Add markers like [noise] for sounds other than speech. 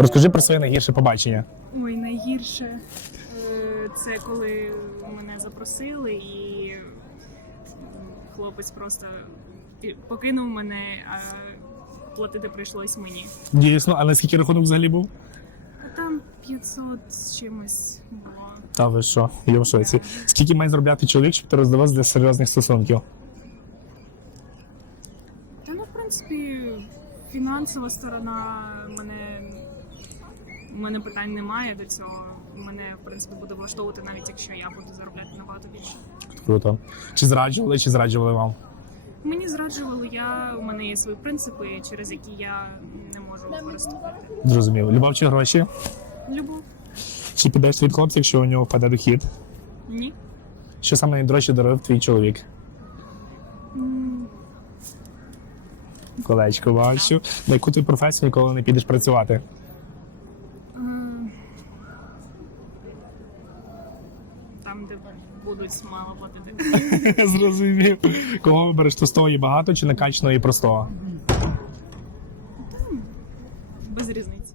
Розкажи про своє найгірше побачення. Ой, найгірше е, це коли мене запросили і хлопець просто покинув мене, а платити прийшлось мені. Дійсно, а наскільки рахунок взагалі був? Там 500 з чимось було. Та ви що? Я в шоці. Скільки має заробляти чоловік, щоб ти роздавався для серйозних стосунків? Та ну, в принципі, фінансова сторона мене. У мене питань немає до цього. Мене, в принципі, буде влаштовувати, навіть якщо я буду заробляти набагато більше. Круто. Чи зраджували, чи зраджували вам? Мені зраджували я, у мене є свої принципи, через які я не можу переступити. Зрозуміло. Любов чи гроші? Любов? Чи підеш від хлопця, якщо у нього впаде дохід? Ні. Що саме найдорожче дарував твій чоловік? Колечко бачу. На яку ти професію ніколи не підеш працювати? Там, де будуть мало платити. [laughs] Зрозумів. Кого вибереш товстого і багато, чи накачаного і простого? Без різниці.